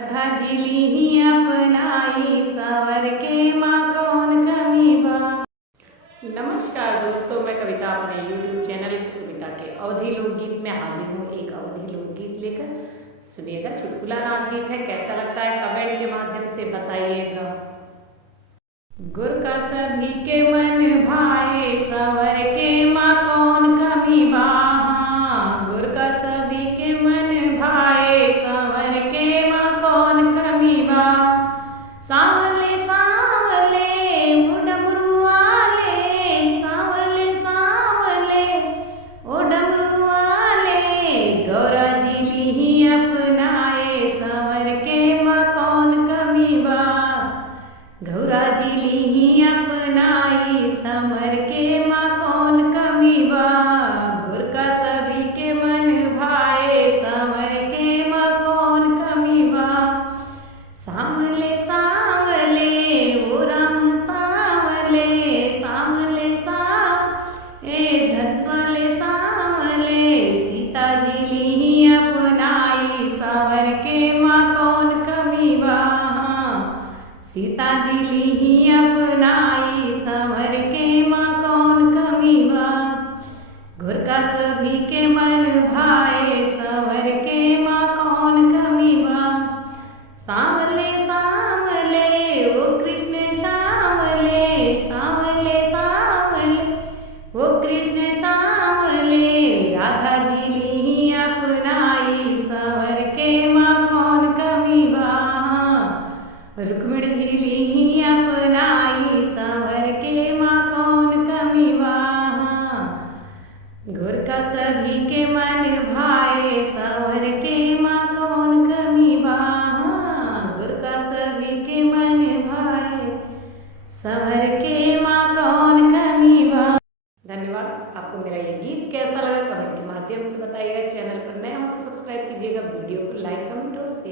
राधा झिली ही अपनाई सावर के माँ कौन कमी बा। नमस्कार दोस्तों, मैं कविता अपने YouTube चैनल कविता के अवधि लोकगीत में हाजिर हूँ। एक अवधि लोकगीत लेकर सुनिएगा। चुटकुला नाच गीत है, कैसा लगता है कमेंट के माध्यम से बताइएगा। गुर का सभी के मन भाए सावर के माँ कौन कमी बा। गुर का सभी के मन भाए सावर के माँ कौन कमी बा। सावले सावले ओ डमरू वाले, सावले सावले ओ डमरू वाले, गौरा झिली ही अपनाए सावर के माँ कौन कमी बा। गौरा झिली ही अपनाई समर के माँ कौन कमी बा। गुर का सभी के मन भाए समर के माँ कौन कमी बा। सावले सावले ओ राम सावले, सावले सावले धनुष वाले सावले, सीता झिली ही अपनाई सावर के माँ कौन कमी बा। सीता झिली ही अपनाई सावर के माँ कौन कमी बा। गुर का सभी के मन भाए सावर के माँ कौन कमी बा। सावले सावले ओ कृष्ण सावले, सावले सावले ओ कृष्ण सावले, राधा झिली ही अपनाई सावर के माँ कौन कमी बा। रुक्मिणी झिली ही अपनाई सावर के माँ कौन कमी बा। गुर का सभी के मन भाए सावर के माँ कौन कमी बा। गुर का सभी के मन भाए सावर के माँ कौन कमी बा। धन्यवाद। आपको मेरा ये गीत कैसा लगा कमेंट के माध्यम से बताइएगा। चैनल पर नया हो तो सब्सक्राइब कीजिएगा, वीडियो को लाइक कमेंट और शेयर